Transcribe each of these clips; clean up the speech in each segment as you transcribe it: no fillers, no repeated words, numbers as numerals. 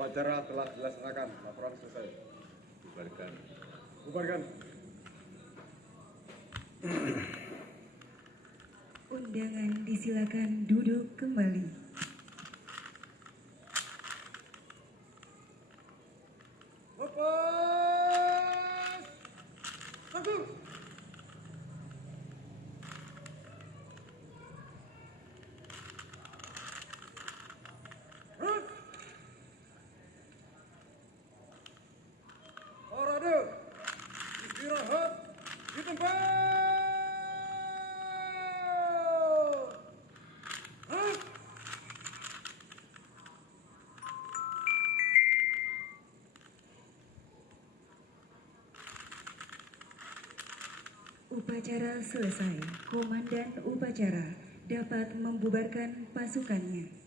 Upacara telah dilaksanakan. Laporan selesai. Bubarkan. Bubarkan. Undangan disilakan duduk kembali. Lepas. Langsung. Parade. Istirahat di tempat. Upacara selesai. Komandan upacara dapat membubarkan pasukannya.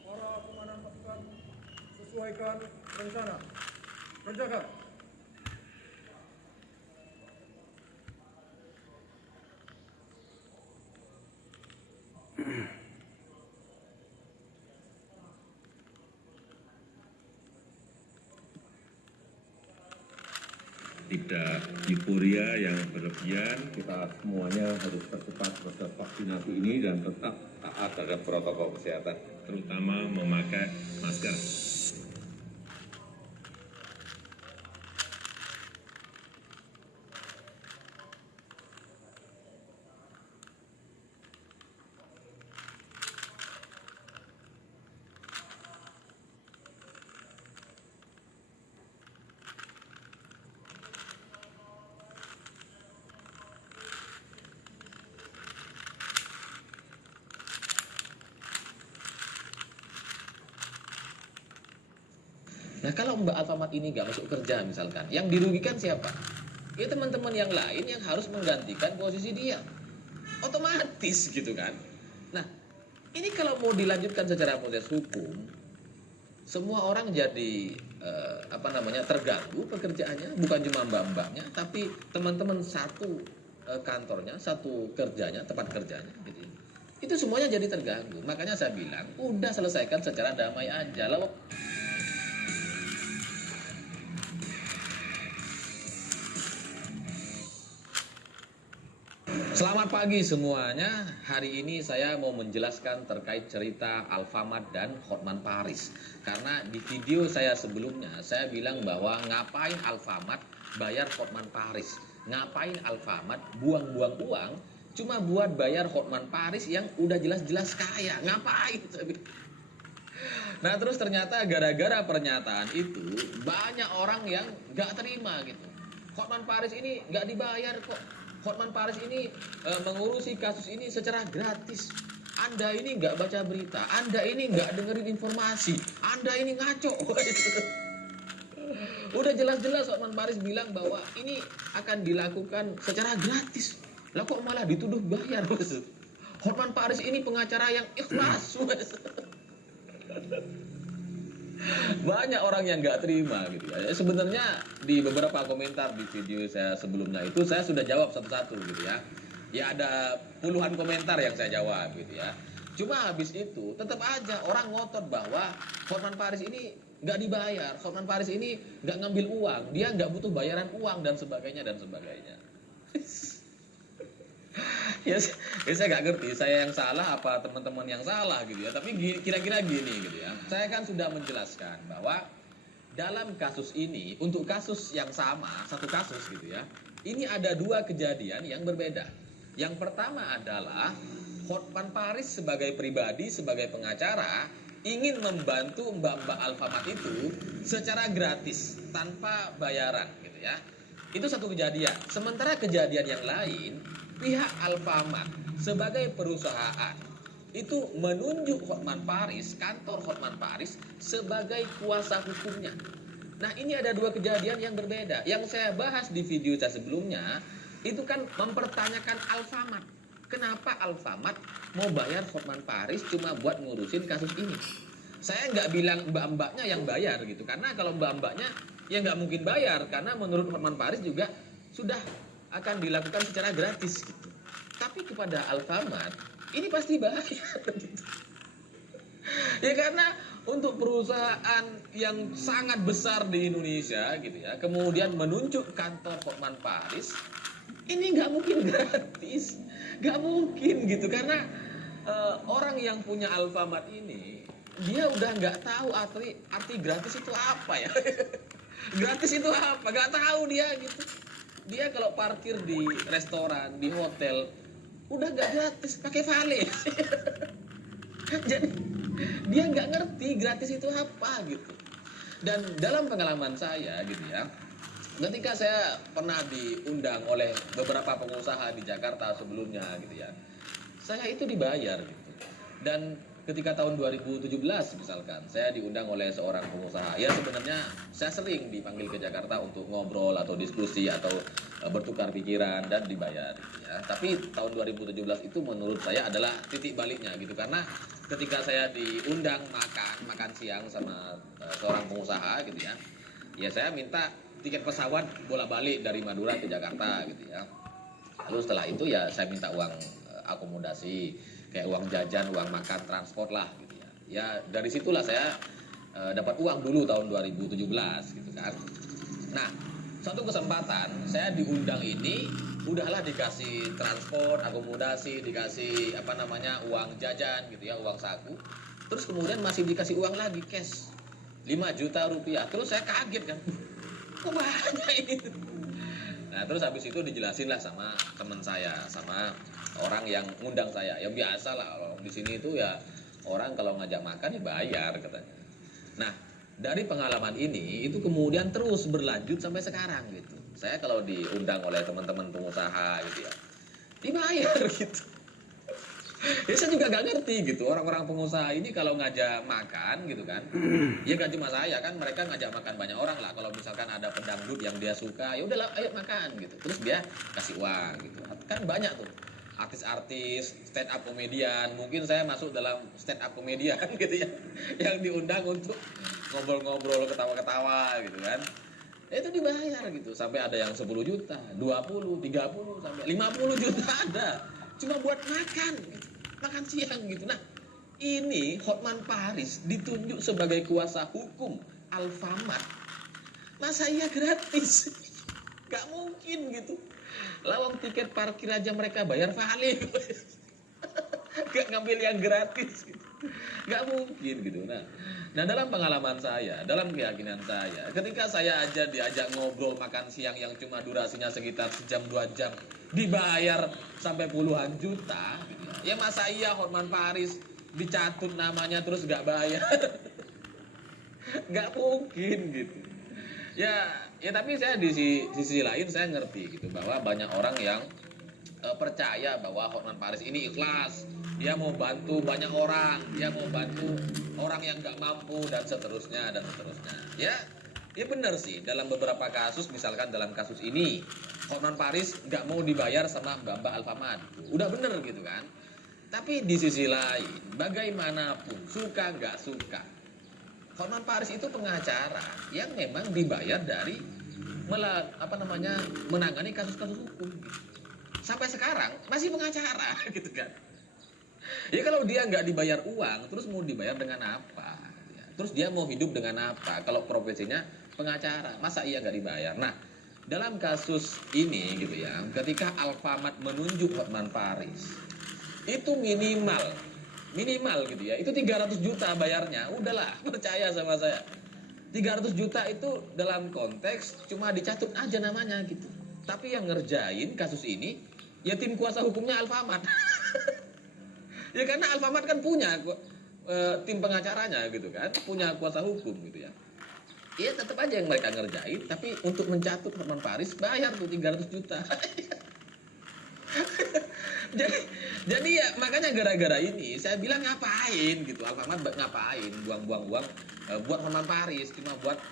Para komandan pasukan sesuaikan rencana. Kerjakan. Tidak euforia yang berlebihan, kita semuanya harus percepat proses vaksinasi ini dan tetap taat terhadap protokol kesehatan, terutama memakai masker. Nah kalau Mbak Alfamart ini nggak masuk kerja misalkan, yang dirugikan siapa? Ya teman-teman yang lain yang harus menggantikan posisi dia. Otomatis gitu kan. Nah ini kalau mau dilanjutkan secara proses hukum, semua orang jadi terganggu pekerjaannya, bukan cuma mbak-mbaknya, tapi teman-teman satu kantornya, satu kerjanya, tempat kerjanya gitu. Itu semuanya jadi terganggu. Makanya saya bilang, udah selesaikan secara damai aja. Lalu selamat pagi semuanya. Hari ini saya mau menjelaskan terkait cerita Alfamart dan Hotman Paris. Karena di video saya sebelumnya saya bilang bahwa ngapain Alfamart bayar Hotman Paris? Ngapain Alfamart buang-buang uang cuma buat bayar Hotman Paris yang udah jelas-jelas kaya? Ngapain? Nah terus ternyata gara-gara pernyataan itu banyak orang yang gak terima gitu. Hotman Paris ini gak dibayar kok. Hotman Paris ini mengurusi kasus ini secara gratis. Anda ini nggak baca berita, Anda ini nggak dengerin informasi, Anda ini ngaco. Udah jelas-jelas Hotman Paris bilang bahwa ini akan dilakukan secara gratis. Lah kok malah dituduh bayar? Hotman Paris ini pengacara yang ikhlas. Banyak orang yang nggak terima gitu ya. Sebenarnya di beberapa komentar di video saya sebelumnya itu saya sudah jawab satu-satu gitu ya. Ya ada puluhan komentar yang saya jawab gitu ya. Cuma habis itu tetap aja orang ngotot bahwa Hotman Paris ini nggak dibayar, Hotman Paris ini nggak ngambil uang, dia nggak butuh bayaran uang dan sebagainya dan sebagainya. Ya saya nggak ngerti, saya yang salah apa teman-teman yang salah gitu ya. Tapi kira-kira gini gitu ya. Saya kan sudah menjelaskan bahwa dalam kasus ini, untuk kasus yang sama, satu kasus gitu ya, ini ada dua kejadian yang berbeda. Yang pertama adalah Hotman Paris sebagai pribadi, sebagai pengacara, ingin membantu mbak-mbak Alfamart itu secara gratis, tanpa bayaran gitu ya. Itu satu kejadian. Sementara kejadian yang lain, pihak Alfamart sebagai perusahaan itu menunjuk Hotman Paris, kantor Hotman Paris sebagai kuasa hukumnya. Nah ini ada dua kejadian yang berbeda. Yang saya bahas di video saya sebelumnya itu kan mempertanyakan Alfamart. kenapa Alfamart mau bayar Hotman Paris cuma buat ngurusin kasus ini? Saya nggak bilang mbak-mbaknya yang bayar gitu, karena kalau mbak-mbaknya ya nggak mungkin bayar, karena menurut Hotman Paris juga sudah akan dilakukan secara gratis gitu. Tapi kepada Alfamart ini pasti bayar gitu. Ya karena untuk perusahaan yang sangat besar di Indonesia gitu ya, kemudian menunjuk kantor Hotman Paris, ini nggak mungkin gratis, nggak mungkin gitu, karena orang yang punya Alfamart ini dia udah nggak tahu arti gratis itu apa ya. Gratis itu apa? Nggak tahu dia gitu. Dia kalau parkir di restoran, di hotel, udah nggak gratis, pakai vale. Jadi dia nggak ngerti gratis itu apa gitu. Dan dalam pengalaman saya gitu ya, ketika saya pernah diundang oleh beberapa pengusaha di Jakarta sebelumnya gitu ya, saya itu dibayar gitu. Dan ketika tahun 2017 misalkan, saya diundang oleh seorang pengusaha. Ya sebenarnya saya sering dipanggil ke Jakarta untuk ngobrol atau diskusi atau bertukar pikiran dan dibayar gitu ya. Tapi tahun 2017 itu menurut saya adalah titik baliknya gitu, karena ketika saya diundang makan siang sama seorang pengusaha gitu ya, ya saya minta tiket pesawat bolak-balik dari Madura ke Jakarta gitu ya. Lalu setelah itu ya saya minta uang akomodasi, kayak uang jajan, uang makan, transport lah gitu ya. Ya dari situlah saya dapat uang dulu tahun 2017 gitu kan. Nah, suatu kesempatan saya diundang ini udahlah dikasih transport, akomodasi, dikasih uang jajan gitu ya, uang saku. Terus kemudian masih dikasih uang lagi cash 5 juta rupiah. Terus saya kaget kan. Kok banyak itu? Nah, terus habis itu dijelasin lah sama teman saya, sama orang yang ngundang saya. Ya biasa lah, kalau di sini itu ya orang kalau ngajak makan ya bayar katanya. Nah, dari pengalaman ini itu kemudian terus berlanjut sampai sekarang gitu. Saya kalau diundang oleh teman-teman pengusaha gitu ya, dibayar gitu. Ya saya juga gak ngerti gitu, orang-orang pengusaha ini kalau ngajak makan gitu kan, ya gak cuma saya kan, mereka ngajak makan banyak orang lah. Kalau misalkan ada pedangdut yang dia suka, ya udahlah ayo makan gitu, terus dia kasih uang gitu. Kan banyak tuh artis-artis, stand up komedian, mungkin saya masuk dalam stand up komedian gitu ya, yang diundang untuk ngobrol-ngobrol, ketawa-ketawa gitu kan. Itu dibayar gitu, sampai ada yang 10 juta, 20, 30, sampai 50 juta ada, cuma buat makan gitu. Makan siang gitu. Nah, ini Hotman Paris ditunjuk sebagai kuasa hukum Alfamart. Masa iya gratis? Gak mungkin gitu. Lawang tiket parkir aja mereka bayar vale. Gak ngambil yang gratis gitu. Gak mungkin gitu. Nah, dalam pengalaman saya, dalam keyakinan saya, ketika saya aja diajak ngobrol makan siang yang cuma durasinya sekitar sejam 2 jam, dibayar sampai puluhan juta gitu ya masa iya Hotman Paris dicatut namanya terus gak bayar? Gak mungkin gitu ya. Tapi saya di sisi lain saya ngerti gitu bahwa banyak orang yang percaya bahwa Hotman Paris ini ikhlas, dia mau bantu banyak orang, dia mau bantu orang yang gak mampu dan seterusnya. Ya benar sih, dalam beberapa kasus, misalkan dalam kasus ini Hotman Paris gak mau dibayar sama Mbak Alfamart, udah bener gitu kan. Tapi di sisi lain, bagaimanapun suka gak suka, Hotman Paris itu pengacara yang memang dibayar dari menangani kasus-kasus hukum gitu. Sampai sekarang masih pengacara gitu kan. Ya kalau dia nggak dibayar uang, terus mau dibayar dengan apa? Terus dia mau hidup dengan apa? Kalau profesinya pengacara, masa iya nggak dibayar? Nah, dalam kasus ini gitu ya, ketika Alfamart menunjuk Hotman Paris, itu minimal gitu ya, itu 300 juta bayarnya. Udahlah, percaya sama saya. 300 juta itu dalam konteks cuma dicatut aja namanya gitu. Tapi yang ngerjain kasus ini ya tim kuasa hukumnya Alfamart. Ya karena Alfamart kan punya tim pengacaranya gitu kan, punya kuasa hukum gitu ya. Iya tetap aja yang mereka ngerjain, tapi untuk mencatut Hotman Paris bayar tuh 300 juta. jadi ya makanya gara-gara ini saya bilang ngapain gitu, Alfamart ngapain buang-buang uang buat Hotman Paris, cuma buat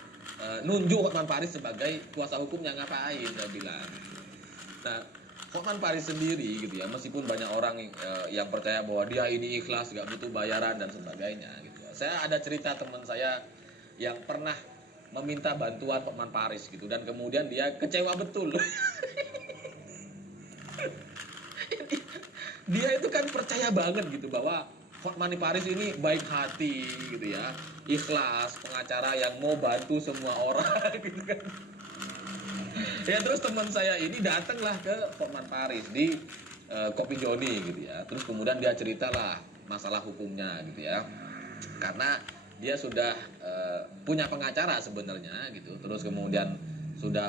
nunjuk Hotman Paris sebagai kuasa hukumnya, ngapain saya bilang. Nah, Hotman Paris sendiri gitu ya, meskipun banyak orang yang percaya bahwa dia ini ikhlas, gak butuh bayaran dan sebagainya gitu ya. Saya ada cerita teman saya yang pernah meminta bantuan Hotman Paris gitu, dan kemudian dia kecewa betul. Dia itu kan percaya banget gitu bahwa Hotman Paris ini baik hati gitu ya, ikhlas, pengacara yang mau bantu semua orang gitu kan. Ya terus teman saya ini datanglah ke Hotman Paris di Kopi Joni gitu ya. Terus kemudian dia ceritalah masalah hukumnya gitu ya. Karena dia sudah punya pengacara sebenarnya gitu. Terus kemudian sudah